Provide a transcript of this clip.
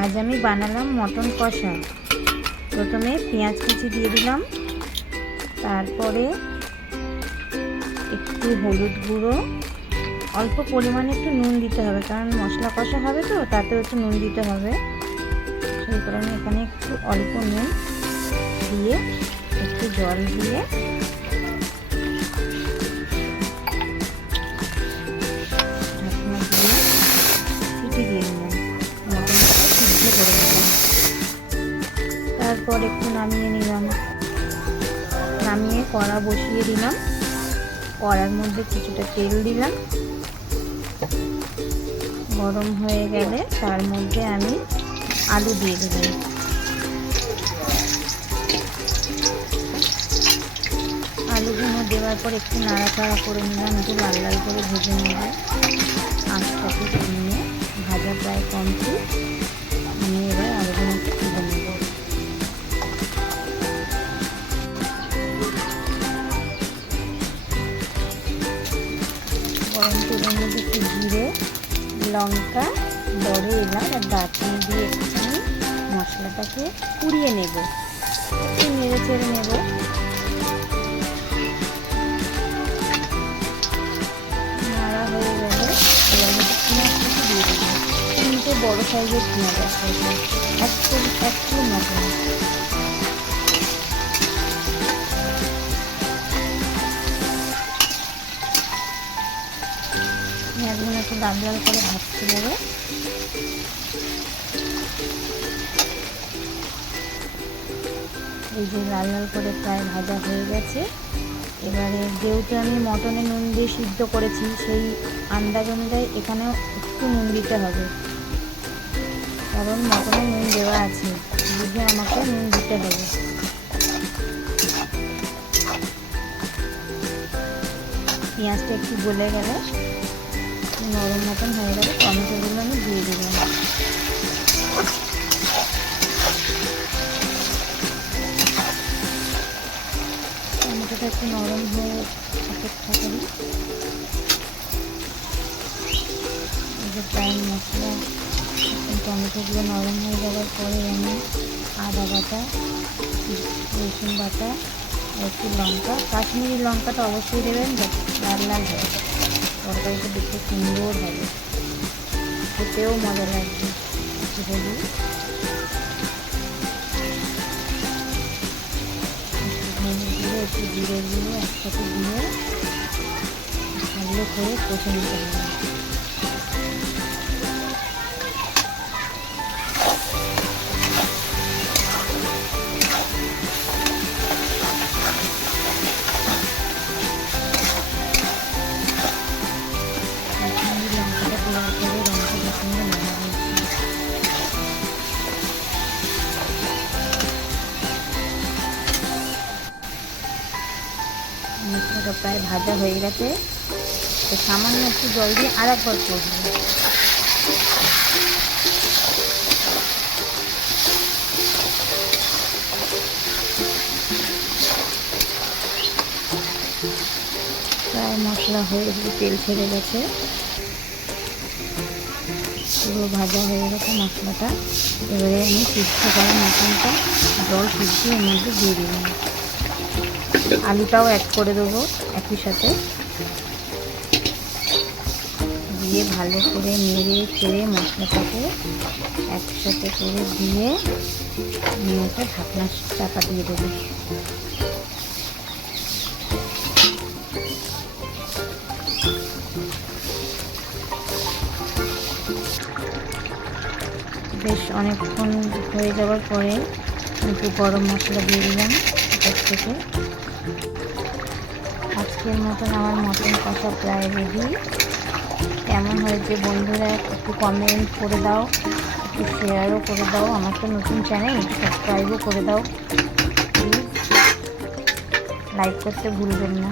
আজ আমি বানালাম মটন কষা। প্রথমে পেঁয়াজ কুচি দিয়ে দিলাম। তারপরে একটু হলুদ গুঁড়ো। অল্প পরিমাণে একটু নুন দিতে হবে, কারণ মশলা কষা হবে তো, তাতেও একটু নুন দিতে হবে। সেই কারণে এখানে একটু অল্প নুন দিয়ে একটু জল দিয়ে তারপর একটু নামিয়ে নিলাম। নামিয়ে কড়া বসিয়ে দিলাম। কড়ার মধ্যে কিছুটা তেল দিলাম। গরম হয়ে গেলে তার মধ্যে আমি আলু দিয়ে দিলাম। আলুগুলো দেওয়ার পর একটু নাড়াচাড়া করে নিলাম। একটু লাল লাল করে ভেজে নেব। আঁচটাকে নিয়ে ভাজা প্রায় কমপ্লিট গরম তেলের মধ্যে একটু জিরে, লঙ্কা, বড় এলাচ আর দারচিনি দিয়ে একটুখানি মশলাটাকে কুড়িয়ে নেব। একটু নেড়ে চেড়ে নেব। নাড়া হয়ে গেলে এবার দিয়ে দেবো। বড়ো সাইজের পেঁয়াজ আছে। এক কিলো মটন লাল করে ভাজতে দেবে এই যে লাল লাল করে প্রায় ভাজা হয়ে গেছে। এবারে যেহেতু আমি মটনে নুন দিয়ে সিদ্ধ করেছি, সেই আন্দাজ অনুযায়ী এখানেও একটু নুন দিতে হবে। কারণ মটনে নুন দেওয়া আছে, বুঝে আমাকে নুন দিতে হবে। পেঁয়াজটা একটু গলে গেলে। নরম মতন হয়ে গেলে টমেটোগুলো আমি দিয়ে দিলাম টমেটোটা একটু নরম হয়ে অপেক্ষা করি। যে মশলা, টমেটোগুলো নরম হয়ে যাওয়ার পরে আমি আদা বাটা, রসুন বাটা একটু লঙ্কা। কাশ্মীরি লঙ্কাটা অবশ্যই দেবেন লাল লাল হয় তরকারিটা দেখতে সুন্দর হবে। খেতেও মজা লাগবে। হলুদ একটু জিরে গুঁড়ো একসাথে দিয়ে ভালো করে কষে নিতে হবে। মশলাটা প্রায় ভাজা হয়ে গেছে। তো সামান্য একটু জল দিয়ে আর একবার করব প্রায় মশলা হয়ে গেছে, তেল ছেড়ে গেছে। পুরো ভাজা হয়ে গেছে মশলাটা। এবারে আমি সিদ্ধ করা মটনটা জল সিদ্ধ এর মধ্যে দিয়ে দিলাম। আলুটাও অ্যাড করে দেবো একই সাথে। দিয়ে ভালো করে নেড়ে চেড়ে মশলাটাকে একসাথে করে দিয়ে আমি ওটা ঢাকনা চাপা দিয়ে দেবো। বেশ অনেকক্ষণ হয়ে যাওয়ার পরে একটু গরম মশলা দিয়ে দিলাম। থেকে আজকের মতন আমার মটন কষা প্রায় রেডি। কেমন হয়েছে বন্ধুরা একটু কমেন্ট করে দাও, একটু শেয়ারও করে দাও, আমার তো নতুন চ্যানেল একটু সাবস্ক্রাইবও করে দাও। প্লিজ লাইক করতে ভুলবেন না।